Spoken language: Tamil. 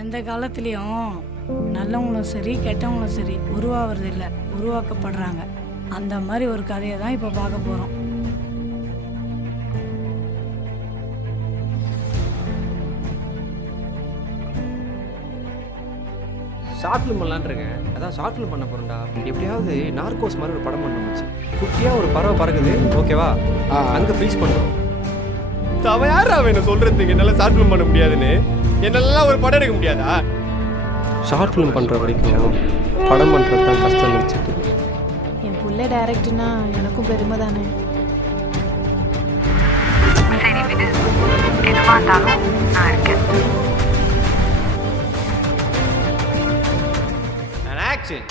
எந்த காலத்துலேயும் நல்லவங்களும் சரி கெட்டவங்களும் சரி உருவாகிறது இல்லை, உருவாக்கப்படுறாங்க. அந்த மாதிரி ஒரு கதையை தான் இப்போ பார்க்க போகிறோம். ஷார்ட் ஃபிலிம் பண்ணலான்னு இருக்கேன். அதான் ஷார்ட் ஃபிலிம் பண்ண போகிறேன்டா. எப்படியாவது நார்கோஸ் மாதிரி ஒரு படம் பண்ண வச்சு குட்டியாக ஒரு பறவை பறக்குது, ஓகேவா? அங்கே ஃப்ரீஸ் பண்ணுறோம். அவன் யார் அவன் என்ன சொல்கிறதுக்கு என்னால் ஷார்ட் ஃபிலிம் பண்ண முடியாதுன்னு? என்னெல்லாம் ஒரு படம் எடுக்க முடியாதா? ஷார்ட் ஃபிலிம் பண்ணுற வரைக்கும் படம் பண்ணுறது தான் கஷ்டம் நினச்சிட்டு. என் புள்ள டைரக்டர்னா எனக்கும் பெருமை தானே. சரி விடு, எதுவாக இருந்தாலும் நான் இருக்கேன். ஆக்ஷன்